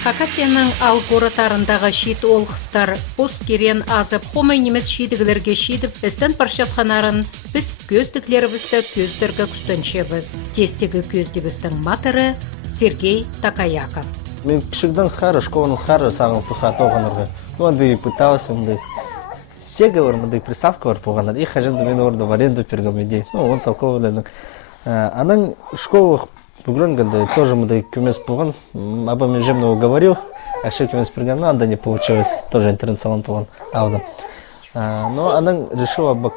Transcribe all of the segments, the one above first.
Хакасияның алгоратарындағы шит олқыстар пос керен азып, хомай немес шидігілерге шидіп, біздің паршатханарын біз көздіклерімізді көздерге күстеншебіз. Тестегі көздігіздің матыры Сергей Такаяков. Мен кішігдің сқары, школының сқары сағын пұсқаты оғанырға. Онды пытался, сега ормады приставка бар болғандар. И хажында мен орда в аренду пергам идей. Он салковылардың. Аның школы Бугронганда тоже мы кюмес пуган, об этом уже много говорил, а что кюмес перган, анда не получилось, тоже интернет-салон пуган, ауда. Но она решила об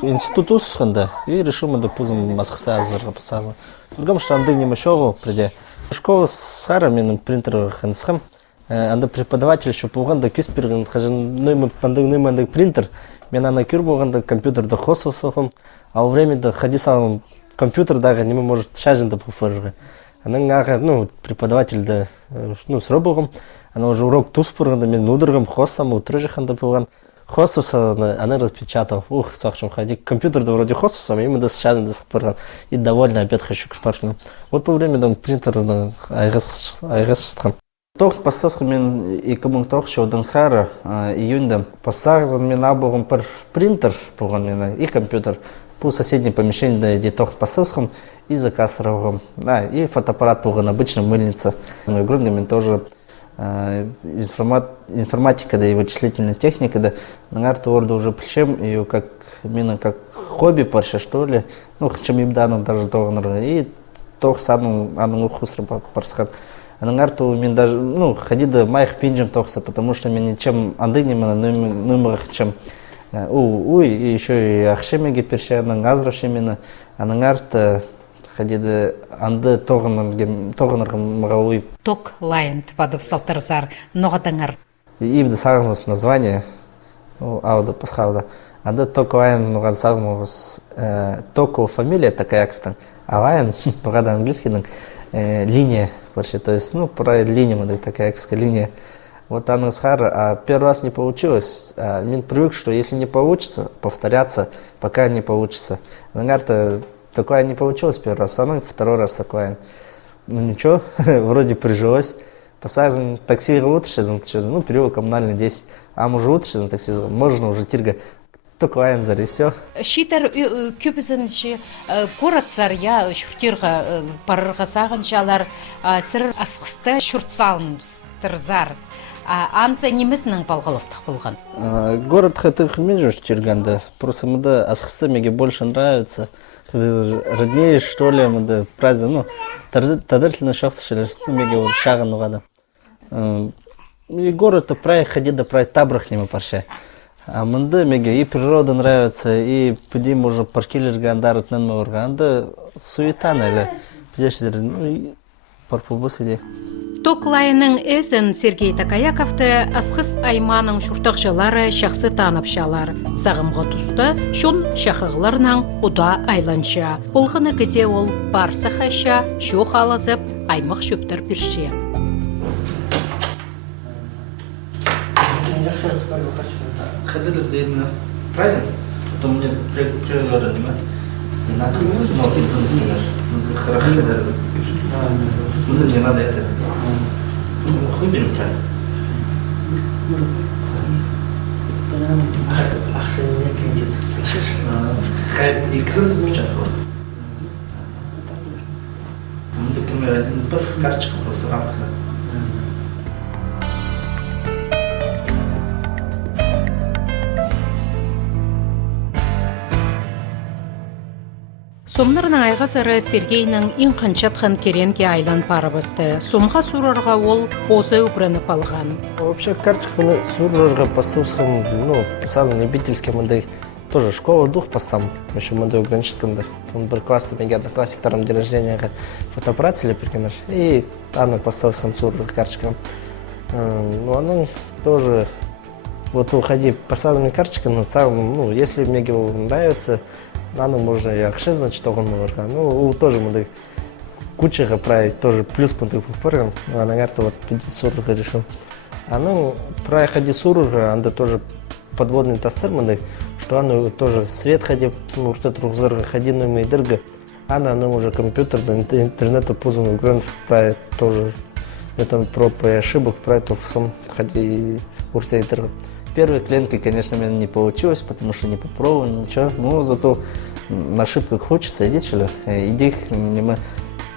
институту сханда и решила мы пузом масхста азерга посаза. Другом что анды не мешало приде. Школа с харами принтер хансхам, анда преподаватель еще пуган да кюс перган, хажен ноймы панды принтер, меня на кюр пуган да компьютер да хосовсохом, а во время да ходи сам компьютер даже не может шажен да пофоржа. Она преподаватель да с робогом, она уже урок туспурган да мен нудергам хостам утрежихан да пуган. Хостуса она распечатал. Сахчем ходи. Компьютер да вроде хостуса, и мы да шажен да спорган. И довольно опять хочу к шпаршну. Вот то время там принтер да айгас. Тох пассасхы мен и кымың тох шоудан сара июньда пассарзан мен абогом пар принтер пуган мен и компьютер. По соседней помещении, где тох пассовском и заказ ровом. Да, и фотоаппарат пуган, обычно мыльница. Ну, и грудными тоже информатика, да и вычислительная техника, да. На арту орду уже причем, и как именно как хобби парша, что ли. Ну, чем им дано даже того, и тох самым ану хусра парсхан. А на арту мен даже, ходи до моих пинджем тохса, потому что мне чем андынем, номер чем и еще и ахшемеге першаның азрашемена, аныңарты ходиды анды тоғынырғы мағауи. Ток лайын тіпадып салтырзар, ноғатаңар. Имді сағыныз название, ауды пасхалда. Анды ток лайын ноғады сағыныз, току фамилия такая, а лайын, ноғады английскийдің линия, то есть, про линия, такая линия. Вот она схара, а первый раз не получилось. Мен привык, что если не получится, повторяться, пока не получится. Нангарта такое не получилось первый раз, а второй раз такое. Ничего, вроде прижилось. Посазан такси лучше, перевод коммунальный 10. А может лучше такси, можно уже тирга. Такое и все. Шитер көпізінші коратсар, я шүртерға парырға сағыншалар, сыр асқысты шүртсалын тұрзар. Анса немесінің балғалыстық болған? Город хатых меньше Тирганда. Просто мне асхсты мне больше нравится. Роднее, что ли, мы праздник, тадыртельно шахты, мне вот шаган угада. И город-то прай ходи да прай табрах не парше. А мне и природа нравится, и пуди можно паркилер гандарут на морганда суета, наверное. И парпубус иди. Ток лайының әзін Сергей Такаяковты асқыс айманың шүртақшылары шақсы танып-шалар. Сағымға тұсты шон шақығыларынан ұда айланша. Олғыны кізе ол барсы қайша, шоқ алазып, аймақ шөптір бірше. Ходили на праздник, потом мне приговорили, не надо, не надо это. Выберем правильно. И кзын мечат было. Мы такими бір карточка просто рамкасы. Сомнырның айғасыры Сергейнің ең қанчатқан керенге айлан парыбысты. Сомға сурарға ол позы үпірініп алған. Вообще карточка сурарға пасылсам, сазан любительский мындай тоже школа дух пасам, еще мындай ограничительный. Он бір классы мен одноклассниктарым день рождения фотоаппарат селепірген и аны пасылсам сурға карточка. Она тоже вот уходи пасадами карточка, но сам, если мне нравится, надо можно и акши, значит, огонь морка. Тоже мы кучера править, тоже плюс пунктов в порган, а на карта вот 500 решил. Про ходи сурга, анда тоже подводный тастер мы что она тоже свет ходи, что друг зерга ходи, но мы дырга, она уже компьютер, интернету пузан гранд тоже метод проб и ошибок, проектов сам ходи уртейтер. Первые клиентки, конечно, у меня не получилось, потому что не попробовал, ничего. Но зато на ошибках хочется, иди мы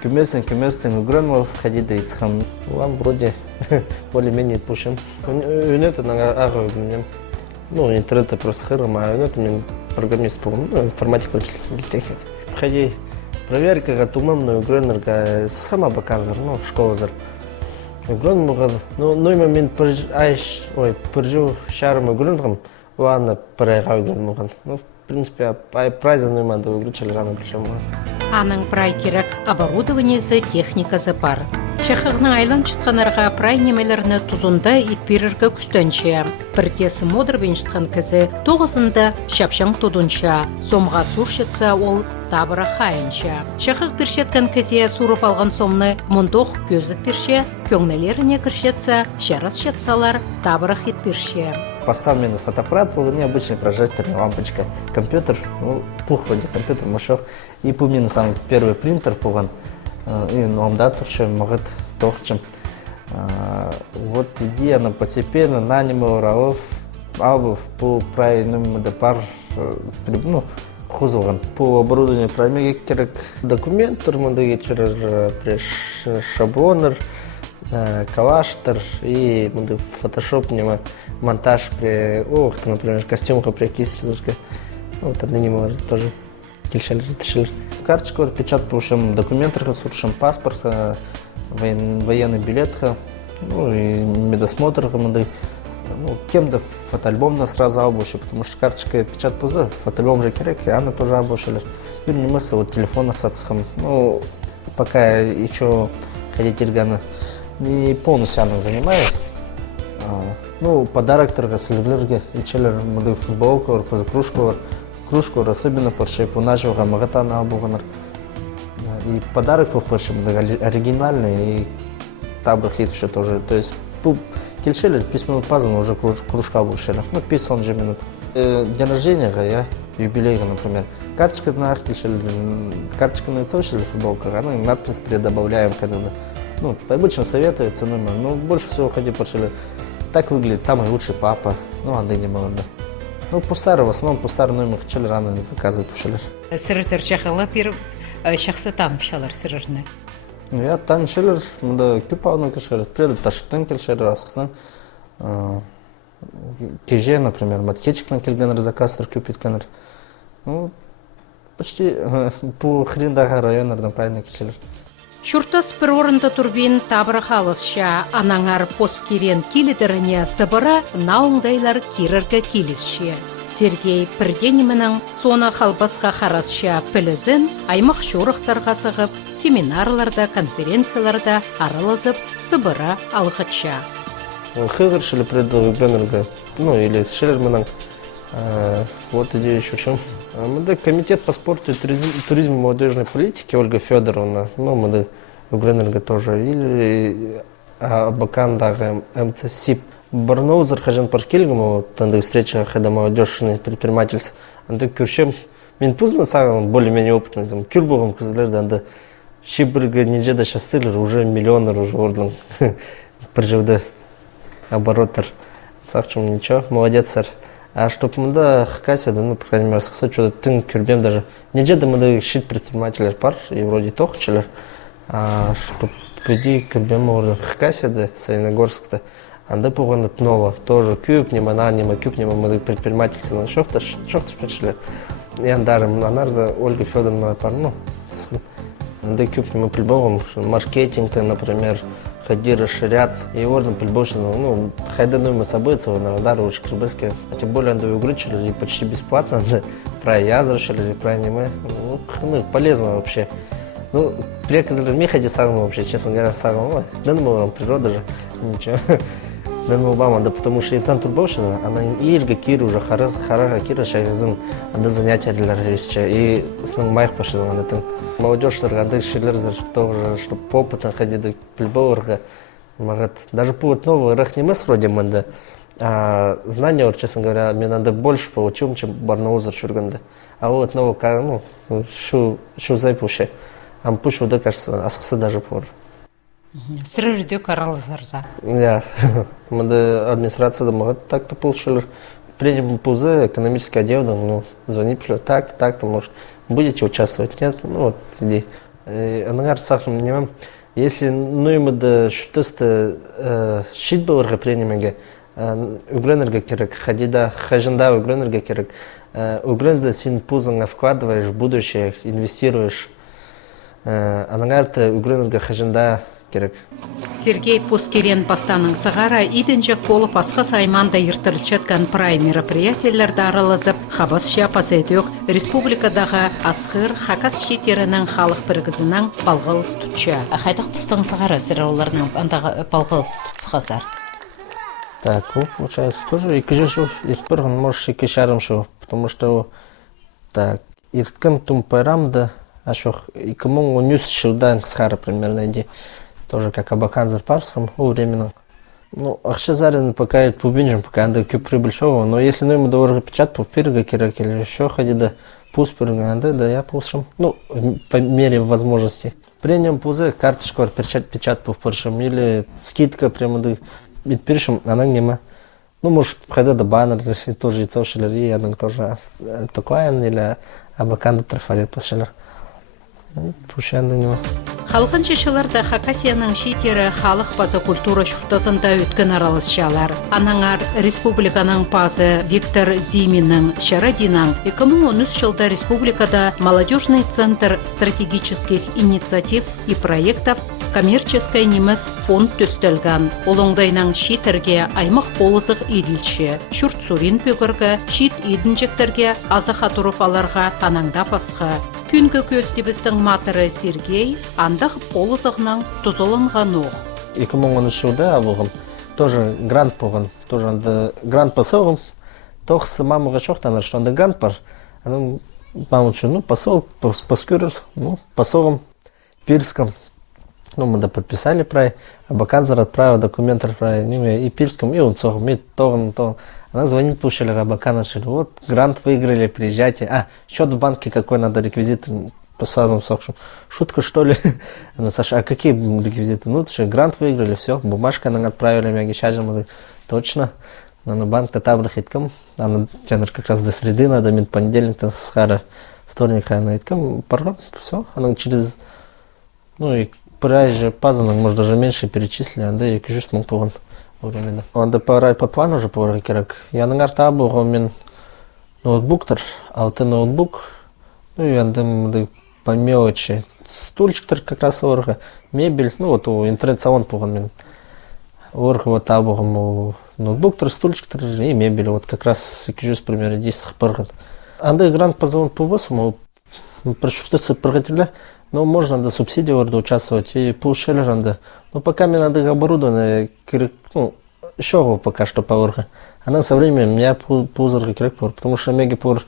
кюместен угранмал входи да ицхам. Вам вроде более-менее пушим. Унет на агро ну интернет просто хыром, а унет мне программист по информатика вычислительной техники. Входи проверка готумамную угранерка сама показар, ну школа зар. Угрон моган, ну момент пережил шарм угроном, ладно проиграл моган. Ну в принципе прайза не надо выиграть рано причем. Аның прай керек оборудованиесі техникасы бар. Шақығының айлан шытқанарға прай немелеріні тұзында итберерге күстенше. Біртесі модыр бен шытқан кізі тоғысында шапшаң тұдынша. Сомға сур шытса ол табыра қайынша. Шақық бершеткен кізе сұрып алған сомны мұндоқ көзіт берше, көңнелеріне кіршетса, шарас шетсалар табыра хит берше. Поставлен фотоаппарат, был необычный прожекторная лампочка, компьютер, ну, пух вроде компьютер, мошок. И помню, сам первый принтер пуган, и нам дату еще может тохчем. Вот идея на постепенно нанимал ралов, албов по правильному депар, ну, хузован по оборудованию промеги керек документер, мы через шаблонер. Калаштер и фотошоп монтаж при например костюмка при кислерке вот отныне мы тоже кильшель. Карточку печат пушим документах суршим паспорт военный билет ну и медосмотр команды ну кем-то фотоальбом нас сразу обуще потому что карточка печат поза фотоальбом же керек и она тоже обушили и не мысли вот телефон сацхам ну пока еще ходить иргана не полностью она занимаюсь. Ну, подарок торга селеблерге, и челлер моды футболку, кружку, особенно по шейпу нашего магатана обуганар. И подарок по оригинальный, и табр хит все тоже. То есть, кельшелер, письмо пазан уже кружка обушена. Ну, 50 же минут. День рождения, я юбилей, например. Карточка на кельшелер, карточка на целый футболка, она надпись предобавляем, когда ну, обычно советуется номер, но больше всего ходи пошли. Так выглядит самый лучший папа, ну, андай не молодой. Ну, пустар, в основном пустар номер хотели рано заказывать пошли. Сыр-сыр шақылы бір шақсы танып шалар сырырны. Ну, я тан шелер, мында күпауны кешелер, преды ташыптан келшелер асқысынан. Кеже, например, маткечикнан келгенер заказтар күпеткенер. Ну, почти по хрендағы районардан правильно кешелер. Шуртас бір орында турбин табыры қалысша, анаңар пост керен келедіріне сыбыра науыңдайлар керіргі келісше. Сергей Пірденімінің соны қалбасқа қарасша пілізін аймақ шорықтарға сығып, семинарларда, конференцияларда арылызып сыбыра алғытша. Хыгыр шелі предлагенерге, ну или шелерменің, вот идея еще в чем. Мы комитет по спорту, туризму и молодежной политике Ольга Федоровна, ну мы в Гренерге тоже, или Абаканда МЦСИП. Барноузер хажен паркельгому, там встреча когда молодежный предпринимательство, анда кюршем, мен пузман сагам более-менее опытный, зам кюрбовым кызлер, анда шибрга неджеда шастылер, уже миллионер уже орден приживды оборотер, сахчум ничего, молодец сэр. А чтоб мы да хакасе, да, ну, по крайней мере, что-то тын кюрбем даже. Не джеда мы да щит предпринимателя пар, и вроде тохчелер, а чтоб приди кюрбем орден хакасе, да, Саяногорск-то. Анда погонат ново, тоже кюб, нема кюб, нема мы предпринимательство на шохташ пришли. И андаром, анарда Ольга Федоровна пар, ну, анда кюб нема прибовом, маркетинг, например, ходи расширяться. И орден прибольшено, ну, хайдану мы события, на радару уж крыбыске. А тем более анда угрычили, и почти бесплатно, да, про я зашили, про аниме. Ну, полезно вообще. Ну, приказали мне ходи сам вообще, честно говоря, сам, да, ну, природа же, ничего. Да, ну, мама, да, потому что там турбовщина, она Ильга, Кира уже, Харага, Кира, Шайзин, анда занятия для речи, и с ним майх пошли, анда там молодежь, анда шилер, тоже, чтобы опытно ходить до плеборга, магат, даже повод нового рах не мы с родим, анда, а знания, честно говоря, мне надо больше получил, чем Барнаузер Шурганда, а вот нового, ну, шу зайпуще, а пусть вот, кажется, асхса даже пор. Сірірді қаралызарза. Я, мы администрация мага так-то получили. Приедем пузы, экономический отдел, ну, звони, пришло, так-то, может, будете участвовать? Нет, ну, вот, иди. Анагар сахрым не вам. Если, ну, ему да что-то щит был репренемеге, угренерга керек, хажанда угренерга керек. Угренза син пузанга вкладываешь в будущее, инвестируешь. Анагар ты угренерга хажанда керек. Сергей Пускерен пастаның сығара иденжек болып асқыс айманда ертірчеткан прай мероприятияларды аралазып, хабас шапас әтек республикадағы асқыр хакас шетерінің халық біргізінің балғылыс тұтча. Қайдақ тұстың сығара сірі оларының андағы балғылыс тұтсығазар? Так, ну, получается, тоже и кажется, иртпырган, может, и кешарым шо, потому что, так, ирткан тумпайрам да, а шо, и кому он нюс шилдан схара примерно иди. Тоже как Абакан Зарпарском, временно. Ну, Ахшазарин пока пубинжем, пока анда кюпры большого, но если ну ему довольно печат по пирга кирак или еще ходи да пусть пирга, да я пушим, ну, по мере возможности. При нем пузе карточку печат по пыршим или скидка прямо да ведь пиршим, она нема. Ну, может, когда да баннер, тоже и цошелери, я тоже такое или Абакан да трафарит пошелер. Пушан на него. Халқын шешілерді Хакасияның шетері халық базы культура шұртасында өткен аралысшалар. Анаңар республиканың базы Виктор Зиминның Шарадинаң 2013 жылда республикада молодежный центр стратегических инициатив и проектов коммерческой немес фонд төстелган. Олоңдайның шетерге аймақ болызық еділші. Шүрт сурин пөгіргі, шет едінжектерге азахатурып аларға танаңда басқа. Күнгі көстебістің матыры Сергей андық полызығынан тұзылынған оқ. 2013 жылда абылғым тоже грант болған. Тоже грант посылғым. Тоқсы мамыға шоқтаныр, что анда грант бар. Мамы үшін, ну, посыл, поскөріз, ну, посылғым Пирском. Ну, мы да подписали прай. Абаканзар отправил документы прай. И Пирском, и он цоғым, и тоғым. Она звонит, пушили Абакана, вот, грант выиграли, приезжайте. Счет в банке какой надо, реквизиты по сразу сокшу. Шутка, что ли? Она, Саша, а какие реквизиты? Ну, что, грант выиграли, все, бумажка нам отправили, мяги щажем, точно. На банк табрах иткам, она тянешь как раз до среды, надо мин понедельник, схара, вторника, она иткам, пора, все, она через, ну, и приезжай пазанок, может, даже меньше перечислили, да, и кажусь, мог погон. Временно. Он да пора по плану уже пора керек. Я на гарта был, мен ноутбуктер, а вот ноутбук, ну и андем по мелочи. Стульчик как раз орга, мебель, ну вот у интернет-салон погон мен. Орга вот абогом ноутбуктер, стульчик и мебель, вот как раз кижус примерно 10 пырган. Анда грант позвон по восьму, прошутся пыргателя, но можно до субсидии орда участвовать и получили анда. Ну, пока мне надо оборудование, ну, еще пока что пауэрка. Она со временем меня пузырка кирекпор, потому что мегапор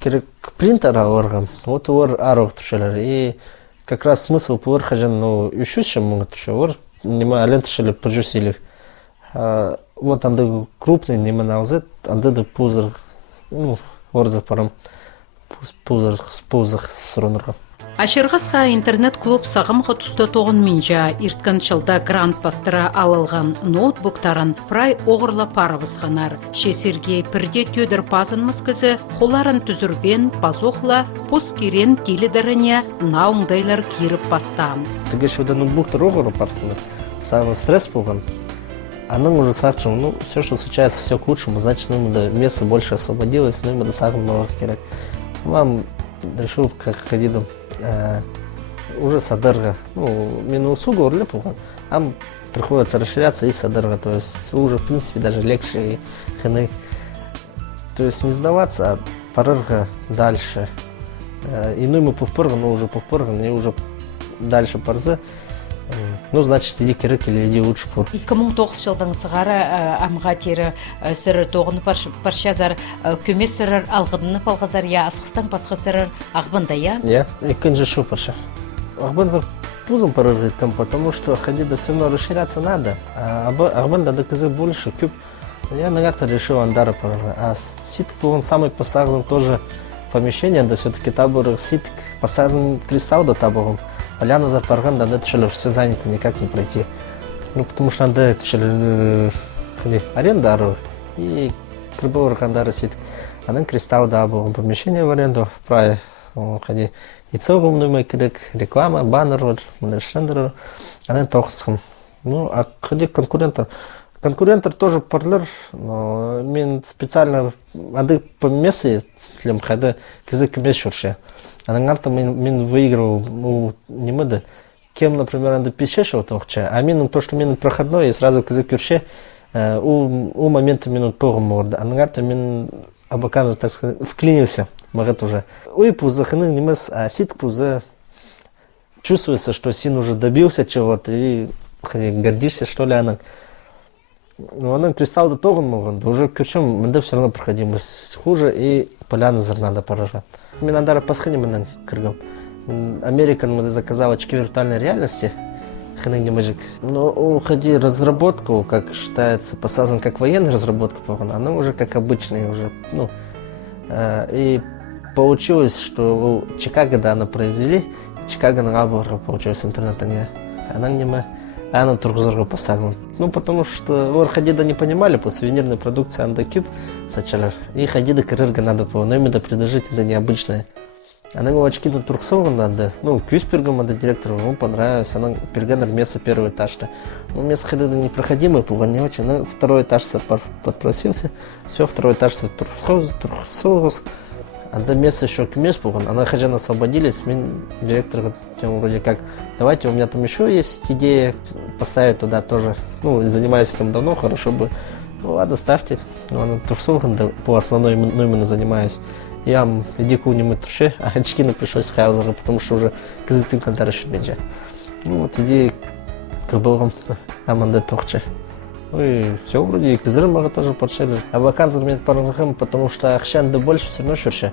кирек принтера оргам, вот ор арок тушелер. И как раз смысл пауэр хажен, ну, еще чем могут тушелер, ор нема лентушели прожусили. Вот анда крупный нема наузет, анда да пузыр, ну, ор за паром пузыр с ронером. Ашырғасқа интернет-клуб сағымға тұсты тоғын минжа, ирткан жылда грант бастыра алылған ноутбуктарын прай оғырла парывызғанар. Сергей пірде төдір пазынмыз кізі, қоларын түзірбен, пазоқла, поскерен келедіріне науңдайлар киріп бастан. Теге шуда ноутбуктар оғыры парсында, сағын стресс болған. Аның уже сақчым, ну, все, что случается, все к лучшему, значит, ну, да, место больше освободилось, ну, мы да сағын новых керек. Вам решил, как ходидом, уже садырга, ну, мен услуга орлеп болған, приходится расширяться и садырга, то есть уже, в принципе, даже легче и ханы. То есть не сдаваться, а парырга дальше. И ну, мы повпырган, но уже повпырган, и уже дальше парзы. Ну, значит, иди кирик или иди лучше пор. 2009 жылдың сығары амға тері сірір тоғыны паршазар көме сірір алғыдыны палғазар, я асқыстан пасқа сірір ағбында, я? Я, и кынжы шу парша. Ағбында пузом парыргиткам, потому что ходить все равно расширяться надо, а ағбында доказы больше, кюб. Я на как-то решил андара парырга. А ситк был он самый посажен тоже помещение, да все-таки табор ситк посажен кристалл до табором. поляна зарпарган, да, это все занято, никак не пройти. Ну, потому что анда аренда и крыбовар кандары сит. Анан кристалл да был помещение в аренду, праве ходи. И целый умный керек, реклама, баннер, вот, модершендер, анан тохсом. Ну, а ходи конкурентор. Конкурентор тоже парлер, но мен специально ады по месте для мхада кизык месяц. Анангарта мен выиграл, ну, не мы, кем, например, анда пишешь вот тохча, а мен то, что мен проходной, и сразу кизык кюрше, у момента минут полморда. Анангарта мен абакан, так сказать, вклинился, может уже. Ой, пуза ханы не мыс, а сит пуза чувствуется, что син уже добился чего-то и гордишься, что ли, она. Но она кристалл до того могут, уже кюршем мы все равно проходимость хуже и поляна зерна поражает. Мне надо пасхани мы кыргал. Американ мы заказал очки виртуальной реальности. Ханы мужик. Но уходи разработку, как считается, посажен как военная разработка, она уже как обычная уже, ну. И получилось, что у Чикаго, да, она произвели, Чикаго на лабораторию получилось интернета не, она не мы. А на тургзоргу поставил. Ну, потому что Хадида не понимали, по сувенирной продукции Андакюб сначала. И Хадида крырга надо по, но именно предложить это необычное. Она ему очки до турксова надо. Ну, кюспергом надо директору, ему понравилось. Она перганер место первый этаж-то. Ну, место Хадида непроходимое, пуга не очень. Но второй этаж подпросился. Все, второй этаж турксовус. А до места еще к месту, она хозяин освободились, директор вроде как, давайте, у меня там еще есть идея поставить туда тоже, ну, занимаюсь этим давно, хорошо бы, ну, ладно, ставьте, ну, она турсован, по основной, ну, именно занимаюсь. Я иди куда-нибудь туше, а очки пришлось хаузера, потому что уже казытым контар еще меньше. Ну, вот иди к Богам, аманда тохче. Ну и все вроде, и кизры могут тоже подшили. А вакансия мне параграфом, потому что ахшан да больше все равно шурше.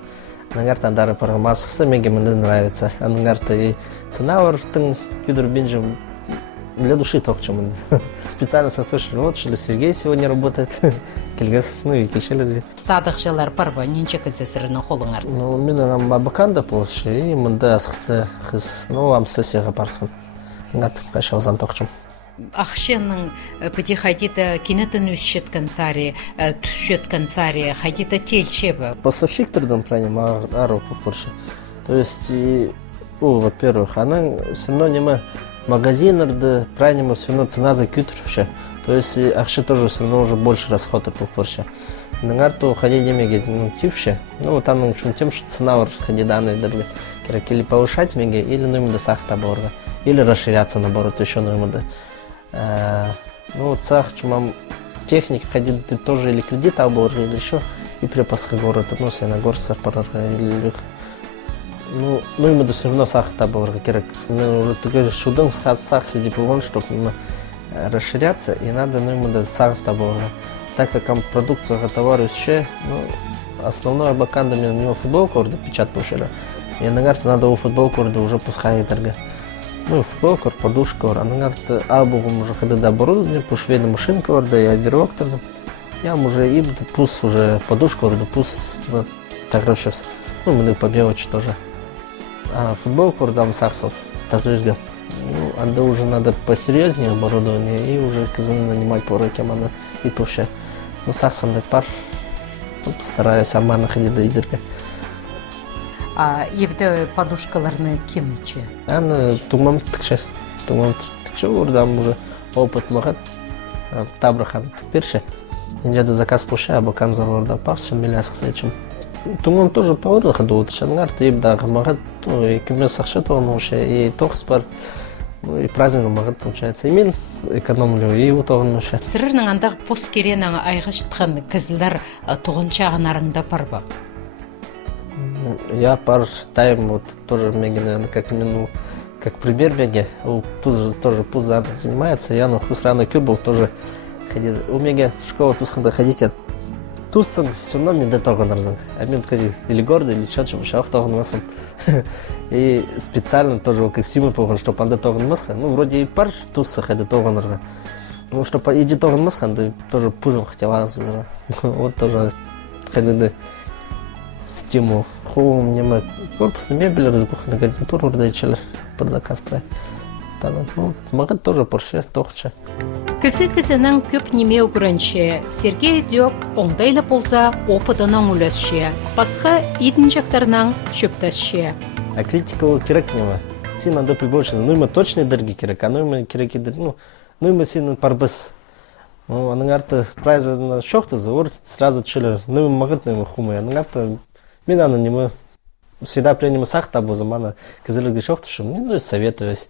Ангарта дары параграммас, самеги мне нравится. Ангарта и цена вартын кидр бенджем для души тохчем. Специально сослышали, вот что Сергей сегодня работает. Кельгас, ну и кишели. Садах жалар парба, нинче кызесерно холыңар. Ну, меня нам абаканда полши, и мында асхты хыз, ну, ам сессияга парсын. Гат кашал зан тохчем. Ахшенның пыти хайтита кинетен үсшеткан сари, түшеткан сари, хайтита телчебі. Поставщик трудом правильно, ару попорше. То есть, во-первых, она все равно не мы магазинерды, правильно, все равно цена за кютер вообще. То есть, ахши тоже все равно уже больше расхода попорше. На карту ходить демеги, ну, типше, ну, там, в общем, тем, что цена вот ходить данные дали. Или повышать меги, или, ну, именно сахта борга, или расширяться наоборот, еще, ну, именно. Ну, вот сах, чумам техника ходит тоже или кредит аборга, или еще, и припасы город относятся на горсах парарга, или ну, именно все равно сах таборга, керек, ну, уже такой шудом сах сиди повон, чтобы расширяться, и надо, ну, именно сах таборга. Так как продукция готова еще, ну, основное бакандами на него футболку, орда печат пушили, и на карте надо у футболку орда уже пускай дорога. Ну, футболка, подушка, она говорит, абугум уже когда до оборудования, по швейной машинке, орда, и агировок-то, я уже им пусть уже подушку, орда, пусть, типа, так вообще, ну, мы по мелочи тоже. А футболку, орда, сахсов, так же ждем. Ну, анда уже надо посерьезнее оборудование, и уже казаны нанимать по рукам, она и вообще. Ну, сахсом дать пар, стараюсь сама находить до идерки. А ебде подушкаларны кимче? Аны тумам тыкше урдам уже опыт магат табрахан тыкперше. Инде заказ пуше, а бакан заварда парсы миляск сечим. Тумам тоже по отдыху дуют, шангар ты да магат, и кемес сахшетова нуше, и тохспар, ну и праздник магат получается. Имин экономлю и утоган нуше. Сырырның андақ пост керенің айғыштықын кізілер туғыншағын арыңда парба? Я пар тайм вот тоже меги, наверное, как именно как пример меги, тут тоже пузо занимается, я на хусрана кюбов тоже ходил. У меги школа тусханда ходите. Тусан все равно мне до того нарзан. А мне ходил или гордый, или что-то, чтобы шах того носом. И специально тоже как симы погон, чтобы он до того носа. Ну, вроде и пар туса ходит того нарзан. Ну, чтобы иди того носа, да тоже пузом хотела. Вот тоже ходили стимул. Мне корпусная мебель, разбухана гарнитура, урдайчили. под заказ проект. Ну, могат тоже порше, тохча. Кісі-кісінің көп неме үгірінше, Сергей дөк оңдайлы болса опытының үлесше, басқа идін жақтарынан шөптәсше. А критика ол керек нема. Сен надо побольше, ну мы точно дырги керек, а ну мы керек идыр, ну мы сен парбыз. Ну, аның арты прайза шоқты зор, сразу чилер, ну могат ну хумай, аның арты мен аны нема всегда принимаю сахта бу замана, кызылыгы шоқты шум, ну советуюсь.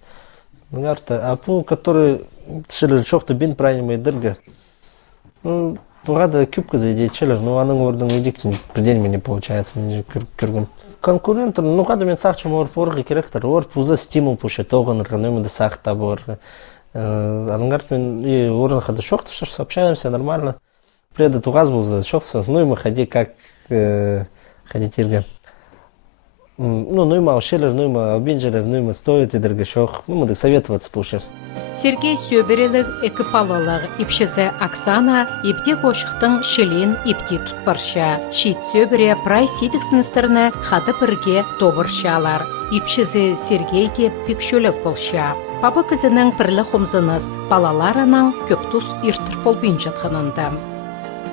Аның арты, а пу, который чилер шоқты бин принимает дырга. Ну, бұғада күп кызы идей чилер, ну аның ордың идик бірден не получается, не күргім. Конкурентор, ну қады мен сақчым орып орғы керектір, орып ұзы стимул пұшы тоғын ұрғанымды сақта борғы. Аның арты мен орын қады шоқты шоқсы, общаемся нормально. Преда туғаз бұзы шоқсы, ну и мы ходи как ходить ирге. Ну и мы аушелер, ну и мы обинжелер, ну и мы стоит идырге шоқ, ну мы дық советоваться пұшырс. Сергей сөбірелік екі палалығы ипшізі Оксана ипте қошықтың шелен ипте тұтпарша. Шит сөбіре прай сидік сыныстырны қаты бірге тобыршалар. Ипшізі Сергейге пекшөлік болша. Папа кізінің пірлі хомзыныз балаларының көптус иртір болбин жатқанында.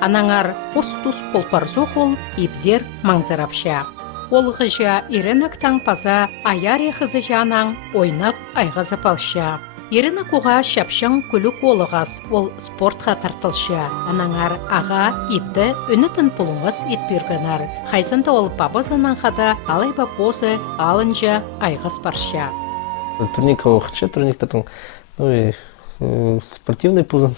Анаңар постус полпарзу қол ипзер маңзарапша. Олғыжа ирініктің паза аяре қызы жанаң ойнап айғазы палша. Ирина куға шапшың күлік олығас, ол спортқа тартылша. Анаңар аға ипті үнітін пұлыңыз етбергінар. Хайсында ол бабызынан қада алай бапозы алынжа айғыз барша. Турника оқытшы, турниктардың спортивный пузан.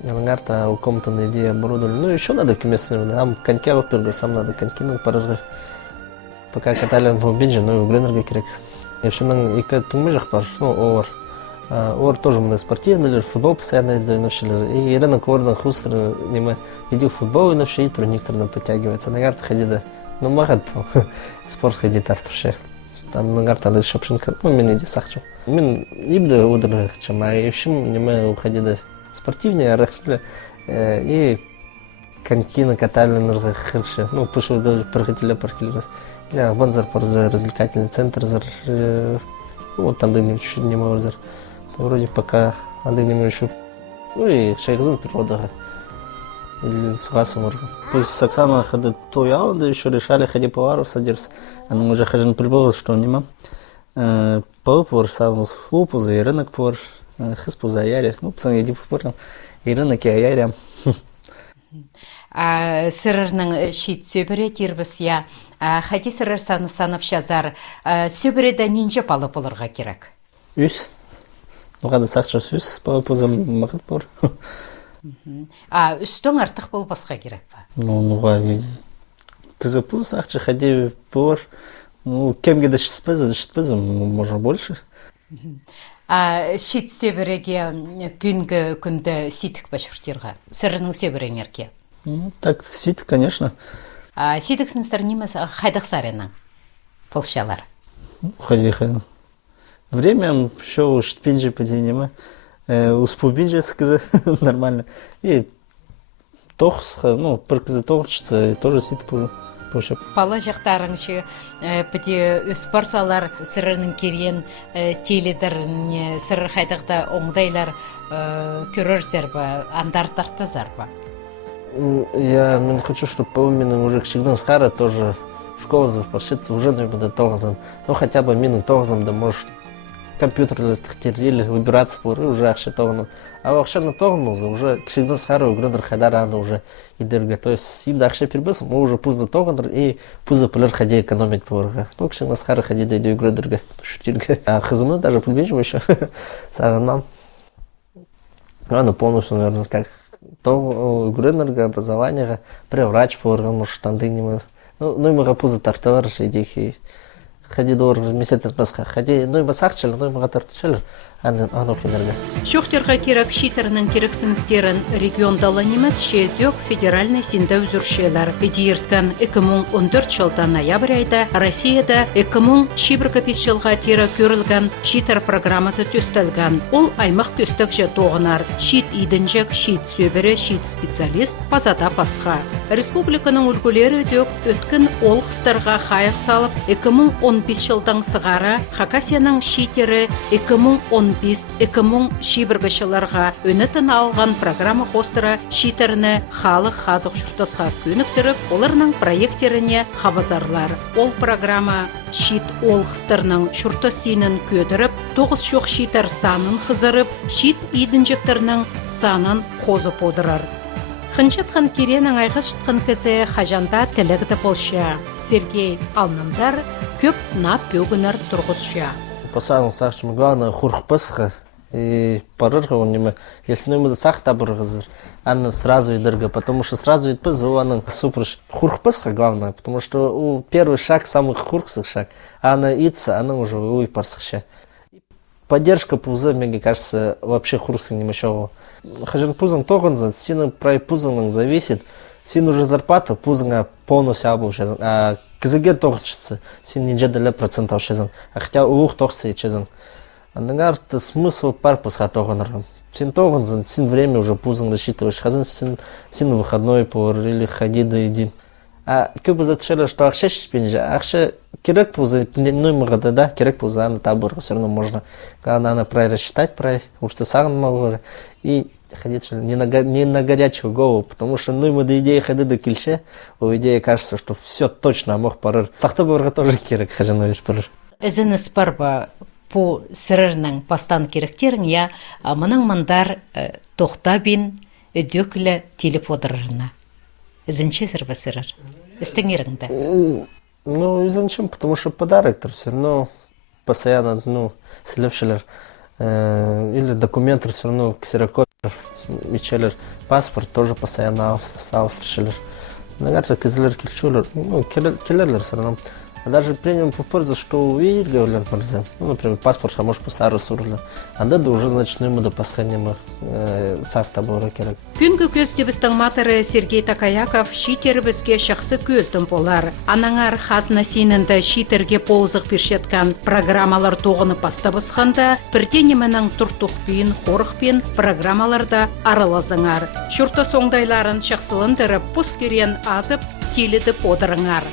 Анаңарта комнатаны идея оборудовали. Ну, еще надо кемесный. Нам коньки алып сам надо коньки парыжға. Пока катали в бенже, ну и угренерге керек. Ешінің екі түңгі жақ бар, ну, овар. Овар тоже мұнда спортивный, футбол постоянно идущий. И рынок орден хустер, неме, иди в футбол, и турникторно подтягивается. Нагарта ходит, ну, мағад, спорт ходит артуше. Там нагарта ады шапшынка, ну, мен иди сақчу. Мен ибді удыры чем, а ешім неме уходиды спортивнее, арахили, и коньки накатали на хырше. Ну, пышу даже пархатили раз. Я банзар развлекательный центр, вот там дыня чуть-чуть не морзар. Вроде пока дыня еще. Ну и шайгзын природа. Или сугасу морга. Пусть с Оксаной ходит то я, да еще решали ходить по вару садирс. Она уже хожен прибыл, что нема. Повар сам флупу за и рынок повар, хиспу за яре. Ну, пацан иди поваром. И рынок я яре. Сырырның шит сөбіре тербіс я. Хади сырыр санып шазар. Сөбіреде ненже палы болырға керек? Үс. Оғады сақшы үс, палы позым мағыт бор. Үстің артық бол басқа керек па? Ну, оға кізі пұл сақшы хади бор. Ну, кемге де шытпызым, можно больше. Шит сөбіреге пүнгі күнді ситік башфұртырға? Сырырның сөбіреңерге? Ну, так, сит, конечно. Ситік сыныстар немес хайдық сарена? Полшалар? Ходи. Время шоу штпинжи поденема. Успубинжи скызы нормально. И тохс, ну, бір кызы тохчится, тоже сит пошып. Пала жақтарыңшы біде өспарсалар сырырның керен теледір сырыр хайдықта оңдайлар көрерсер ба, андартартызар ба? Я хочу, чтобы по именно уже к Чигнан Схара тоже в школу запашиться уже до того, ну хотя бы минут тогзам, да может компьютер или выбираться по уже ахши тогну. А вообще на тогну уже к Чигнан Схара у Грандер Хайдара она уже и дырга. То есть им дахши перебыс, мы уже пузо тогну и пузо полер ходи экономить по урга. Ну к Чигнан Схара ходи да иду игры дырга. А хазумы даже побежим еще. Сагнам. Ну полностью, наверное, как то грынерга образование преврач по органу штанды не мы ну и мы пузы тартовар же идихи ходи до месяца раз ходи ну и басахчел ну и мы тартчел Аны оқиларга. Шохтерға керек шитерінің керексіністерін региондалы немес шелдек федеральный синде үзіршелер. Едиерткен 2014 жылда ноябрь айда Россияда 2025 жылға тері көрілген шитер программасы төстелген. Ол аймақ төстік же тоғынар. Шит идінжек, шит сөбірі, шит специалист, пазада пасха. Республиканың үлгілері дөк өткен ол қыстарға қайық салып, 2015 жылдан сығара Хакасияның шитері 2015-2000 шибіргішілерға өнітін алған программа қостыра шитеріні халық хазық шұртасқа көніктіріп, оларының проектеріне қабазарлар. Ол программа шит ол қыстырының шұртас сенін көдіріп, 9 шоқ шитер санын қызырып, шит идінжектерінің санын қозып одырар. Қыншытқан керенің айға шытқан кізі қажанда тілігді болша. Сергей Алманзар көп нап бөгінер тұрғызша. Посадың сақшым, главное, хурқпасқа. И парырға он неме, если мы сақ табырғызыр, аны сразу идырға, потому что сразу идпыз, у аның супрыш. Хурқпасқа главное, потому что у первый шаг, самый хурқсық шаг, а она идса, она уже уй парсықша. Поддержка пузы, мне кажется, вообще хурқсы не мешало. Хажан пузың тоғынзын, сені прай пузыңның зависит, сен уже зарплата пузыңа полностью абыл а кізіге тоғычысы, сен не жадылы процентов шезің, а хотя уық тоқсы ечезің. Аныңарты смысл пар пусха тоғынырым. Сен тоғынзын, сен время уже пузың рассчитываешь, хазын сен выходной повар или ходи да иди. А көбі затышелі, что ақша шешпенже, ақша керек пузы, ну мағады, да, керек пузы, аны табырға все равно можно. Главное, аны прай рассчитать, прай, ушты сағын мағыр, и ходить не на горячую голову, потому что ну ему до идеи ходы до кильше, у идеи кажется, что все точно мог парыр. Сақты бұрға тоже керек, хажанович парыр. Ізіні спарба по сірірінің пастан керектерін, я мұның мұндар тоқта бен дөкілі телеподырырына. Ізінше сірбі сірір. Істің еріңді? Ну, изначем, потому что подарок-то все равно постоянно, ну, слепшилер. Или документы все равно ксерокопия, вечелер, паспорт тоже постоянно аустришилер. Наверное, кизлер кильчулер, ну, киллерлер все равно. А даже принял по пользу, что увидели, говорят, морзе. Ну, например, паспорт, а может, пусару сурли. А да уже, значит, ну, ему до пасханема сафта был ракерок. Күнгі көз дебістің матыры Сергей Такаяков шитербізге шақсы көздің болар. Анаңар хазна сенінді шитерге полызық першеткен программалар тоғыны пастабысқанда, бірденеменің тұртуқпен, қорықпен программаларда аралазыңар. Шұрта соңдайларын шақсылындырып, пұскерен азып, келеді подырыңар.